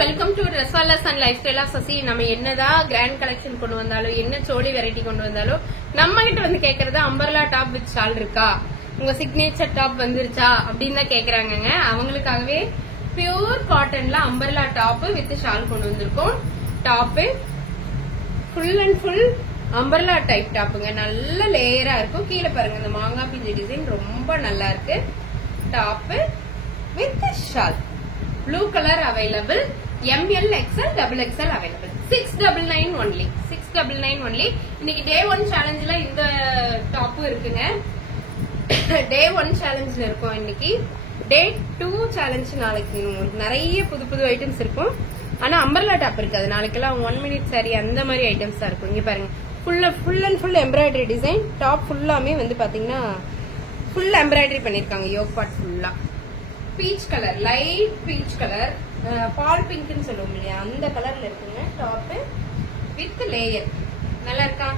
Welcome to ட்ரெஸ்வாலர்ஸ் and lifestyle of Sasi. நம்ம என்னதான் கிராண்ட் கலெக்ஷன் கொண்டு வந்தாலும் என்ன சோடி வெரைட்டி கொண்டு வந்தாலும் நம்ம கிட்ட வந்து கேக்குறது அம்பர்லா டாப் வித் ஷால் இருக்கா, உங்க சிக்னேச்சர் டாப் வந்துருச்சா அப்படின்னு தான் கேக்குறாங்க. அவங்களுக்காகவே பியூர் காட்டன்ல அம்பர்லா டாப் வித் ஷால் கொண்டு வந்திருக்கோம். Top full and full umbrella type டாப்புங்க. நல்ல லேயரா இருக்கும். கீழே பாருங்க இந்த மாங்காய் பிஞ்சு டிசைன் ரொம்ப நல்லா இருக்கு. Top with shawl blue colour available. ML XL XXL available. 699 only. 699 only. இன்னைக்கு டே 1 சேலஞ்சில இந்த டாப்பும் இருக்குங்க. டே 1 சேலஞ்சில் இருக்கும் இன்னைக்கு. டே 2 சேலஞ்ச் நாளைக்கு உங்களுக்கு நிறைய புது புது ஐட்டம்ஸ் இருக்கும். ஆனா அம்பர்லா டாப் இருக்காது. நாளைக்கெல்லாம் 1 மினிட் சாரி அந்த மாதிரி ஐட்டம்ஸ் தான் இருக்கும். இங்க பாருங்க full and full embroidery design. Top ஃபுல்லாமே வந்து பாத்தீங்கன்னா ஃபுல் எம்ப்ராய்டரி பண்ணிருக்காங்க. யோக் பார்ட் ஃபுல்லா peach colour, light peach colour, பால் பிங்க்னு சொல்லுவோம் இல்லையா அந்த கலர்ல இருக்குங்க. டாப் வித் லேயர் நல்லா இருக்கா.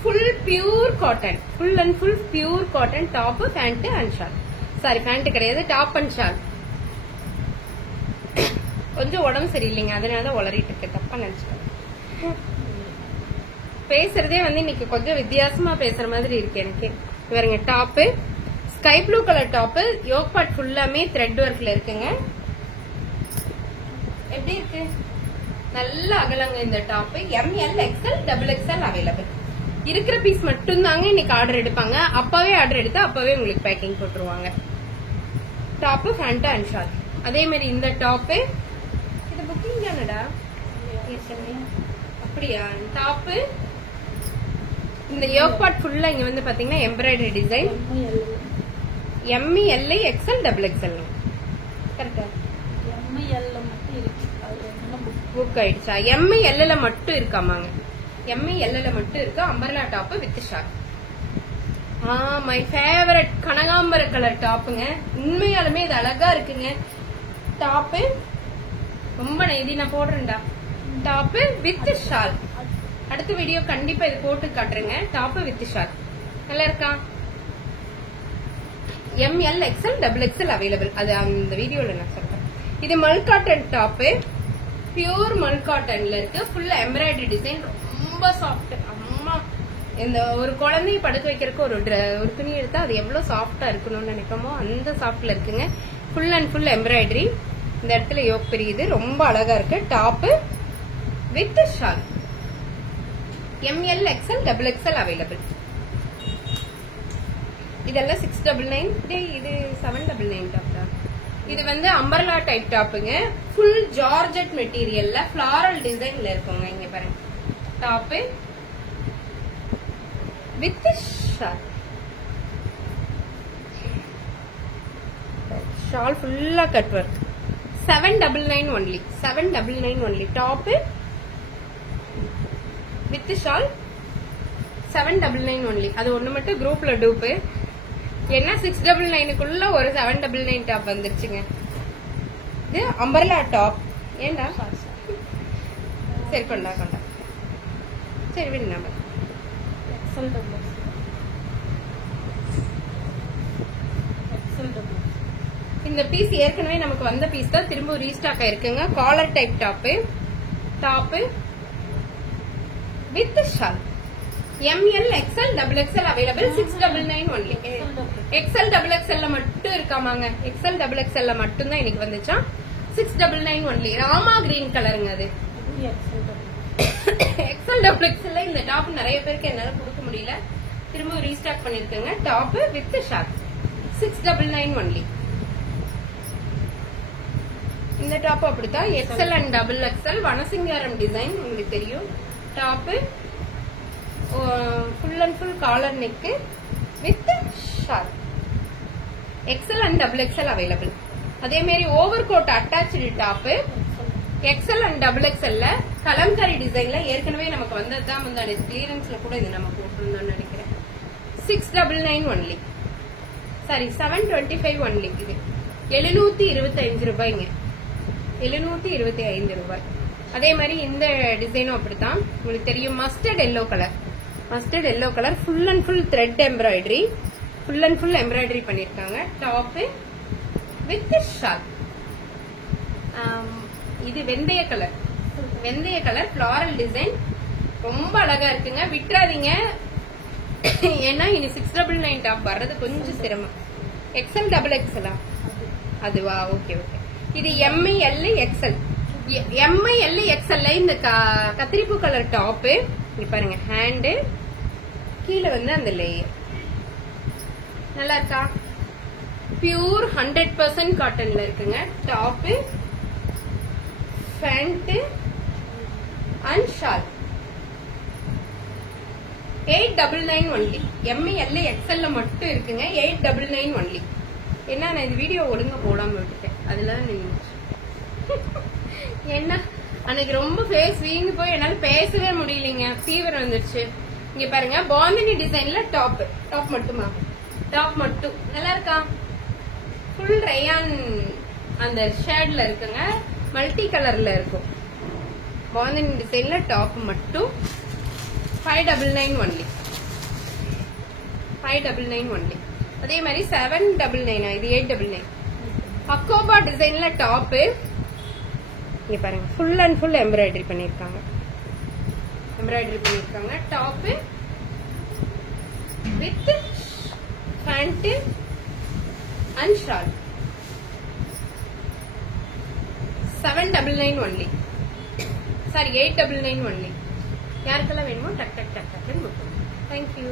Full pure cotton, full and full pure cotton. Top, pant and shawl. Sorry pant கிடையாது, டாப் அண்ட் ஷால். கொஞ்சம் உடம்பு சரியில்லைங்க, அதனாலதான் உளறிட்டு இருக்கு. தப்பா நினைச்சுக்கோங்க. பேசுறதே வந்து இன்னைக்கு கொஞ்சம் வித்தியாசமா பேசுற மாதிரி இருக்கு எனக்கு. பாருங்க top sky blue colour top. Yoke part ஃபுல்லாமே த்ரெட் ஒர்க்ல இருக்குங்க. எப்படி இருக்கு? நல்ல அகலங்க இந்த top. ML XL XXL available. இருக்கிற பீஸ் மட்டும் தாங்க இன்னைக்கு ஆர்டர் எடுப்பாங்க. அப்பவே ஆர்டர் எடுத்தா அப்பவே உங்களுக்கு பேக்கிங் போட்டுருவாங்க. Top, pant and shawl. அதே மாதிரி இந்த டாப் இது புக்கிங் தானடா? அப்படியா? டாப் இந்த யோக் பார்ட் ஃபுல்லா இங்க வந்து பாத்தீங்கன்னா embroidery design. ML XL XXL கரெக்டா? புக் ஆயிடுச்சா? ML மட்டும் இருக்காமாங்க. ML மட்டும் இருக்கு. Umbrella top with shawl. My favourite கனகாம்பர கலர் டாப்புங்க. உண்மையாலுமே இது அழகா இருக்குங்க. டாப் ரொம்ப இது நான் போடுறேன்டா. Top with shawl. அடுத்த வீடியோ கண்டிப்பா இது போட்டு காட்டுறேங்க. டாப் வித் ஷால் நல்லா இருக்கா? ML XL XXL available. அது அந்த வீடியோல நான் சொல்றேன். இது மல்காட்டன் டாப். பியூர் மல்காட்டன்ல இருக்கு. Full embroidery design. ரொம்ப சாஃப்ட். அம்மா இந்த ஒரு குழந்தைய படுக்க வைக்கிறதுக்கு ஒரு துணி எடுத்தா அது எவ்வளவு சாஃப்டா இருக்கணும்னு நினைப்போமோ அந்த சாஃப்ட்ல இருக்குங்க. Full and full embroidery. இந்த இடத்துல யோக் பிரியுது. ரொம்ப அழகா இருக்கு. Top with shawl. ML XL XXL available. இதெல்லாம் 699. இது 799 டாப் தான். இது வந்து அம்பர்லா டைப் டாப்புங்க. ஃபுல் ஜார்ஜெட் மெட்டீரியல்ல ஃபிளாரல் டிசைன்ல இருக்குங்க. இங்க பாருங்க டாப் வித் ஷால். ஷால் ஃபுல்லா cut work. 799 only. 799 only. Top with shawl 799 only. அது ஒண்ணு மட்டும் குரூப்ல டூப்பு. என்ன 699க்குள்ள ஒரு 799 டாப் வந்துருச்சுங்க. இது அம்பர்லா டாப். ஏண்டா? சரி கொண்டா. சரி விடு. நம்ம இந்த பீஸ் ஏற்கனவே நமக்கு வந்த பீஸ் தான் திரும்ப ரீஸ்டாக் ஆயிருக்குங்க. Collar type top with shawl. ML XL XXL available. 699 only. XL XXL மட்டும் இருக்காமாங்க. XL XXL மட்டும் தான் இன்னைக்கு வந்துச்சா. 699 ஒன்லி. ராமா கிரீன் கலருங்க அது. XL XXL இந்த டாப் நிறைய பேருக்கு என்னால கொடுக்க முடியல. திரும்ப ரீஸ்டாக் பண்ணிருக்கேங்க. Top with shawl 699 only. இந்த டாப் அப்படித்தான். XL அண்ட் XXL வனசிங்காரம் டிசைன் உங்களுக்கு தெரியும். Top full and full collar neck with shawl. XL and XXL available. அதே மாதிரி over coat attach top XL and XXL kalamkari டிசைன்ல ஏற்கனவே நமக்கு வந்ததுதான். முன்னாடி கிளியரன்ஸ்ல கூட இது நம்ம போட்டிருந்தோம்னு நினைக்கிறேன். 699 ஒன்லி. Sorry 725 only. இது 725 ரூபாய்ங்க. 725 ரூபாய். அதே மாதிரி இந்த டிசைனும் அப்படித்தான். உங்களுக்கு தெரியும். Mustard yellow colour full and full thread embroidery. Full and full embroidery பண்ணிருக்காங்க. Top with shawl. இது வெந்தய கலர், வெந்தய கலர் ஃபிளாரல் டிசைன் ரொம்ப அழகா இருக்குங்க. விட்டுறாதீங்க, ஏன்னா இனி 699 டாப் வர்றது கொஞ்சம் சிரமம். XL XXL அதுவா? Okay okay. இது MI L XL, MI L XL. இந்த கத்திரிப்பூ கலர் டாப்பு இங்க பாருங்க, ஹேண்டு கீழே வந்து அந்த லேயர் நல்லா இருக்கா? பியூர் 100% காட்டன்ல இருக்குங்க. Top, pant and shawl. 899 only. MI L XL மட்டும் இருக்குங்க. 899 ஒன்லி. என்ன, நான் இந்த வீடியோ ஒழுங்கா போடாம விட்டுட்டேன், அதுலதான் நின்னுச்சு. என்ன அன்னைக்கு ரொம்ப ஃபேஸ் வீங்கி போய் என்னால பேசவே முடியலீங்க, ஃபீவர் வந்துருச்சு. இங்க பாருங்க, பாந்தினி டிசைன்ல டாப், டாப் மட்டுமா? டாப் மட்டும் நல்லா இருக்கா? ஃபுல் ரயான் அந்த ஷேட்ல இருக்குங்க, மல்டி கலர்ல இருக்கும். பாந்தினி டிசைன்ல டாப் மட்டும் 599 ஒன்லி. 599 ஒன்லி. அதே மாதிரி 799. இது 899. அக்கோபா டிசைன்ல டாப் இங்க பாருங்க, ஃபுல் அண்ட் ஃபுல் எம்ப்ராய்டரி பண்ணிருக்காங்க. எம்ப்ராய்டரி பண்ணிருக்காங்க. Top with pant and shawl. 799 only. Sorry 899 only. யாருக்கெல்லாம் வேணுமோ டக் டக் டக் டக்குன்னு புக் பண்ணுங்க. தேங்க்யூ.